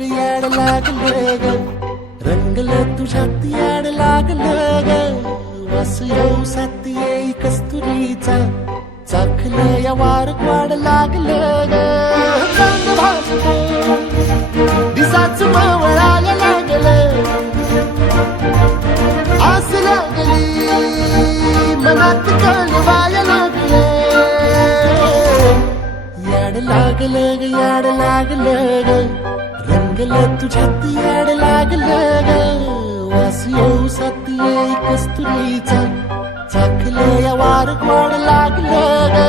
याड लागले ग रंगलं छाती याड लागलं ग वास येऊ सात येई कस्तुरीचा चाखलं या वार वाड लागलं ग दिसाच मावळाला लागलं आस लागली मनात कळवायला लागलं याड लागलं ग याड लागलं ग लागलं तुझ्यात याड लागलं ग. वास येऊ साथ येई कस्तुरीचा चाकलं या वार गोड लागलं ग.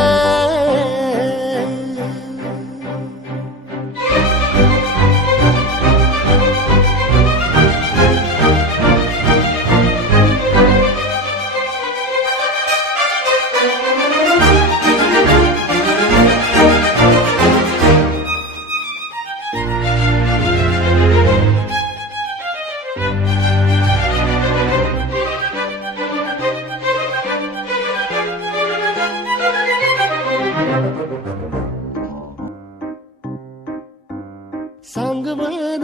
सांगवान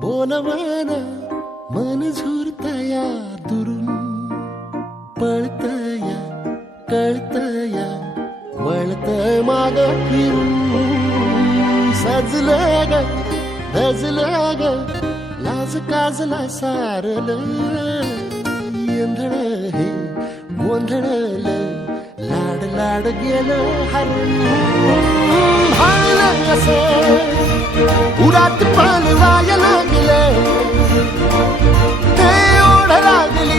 बोलवान मन झुरतया दुरून पळतया कळतया वळत माग फिरून. सजलं ग धजलं ग लाज काजला सारल. यंधळ हे गोंधळलं झाड गेलं हरून. भाल कसे उरात पान वायला गेले. ते ओढ लागली.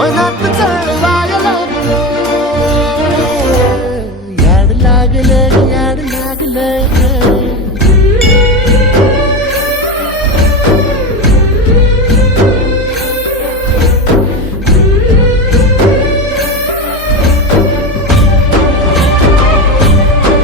मनात चळ वायला गेले याड लागले याड लागले.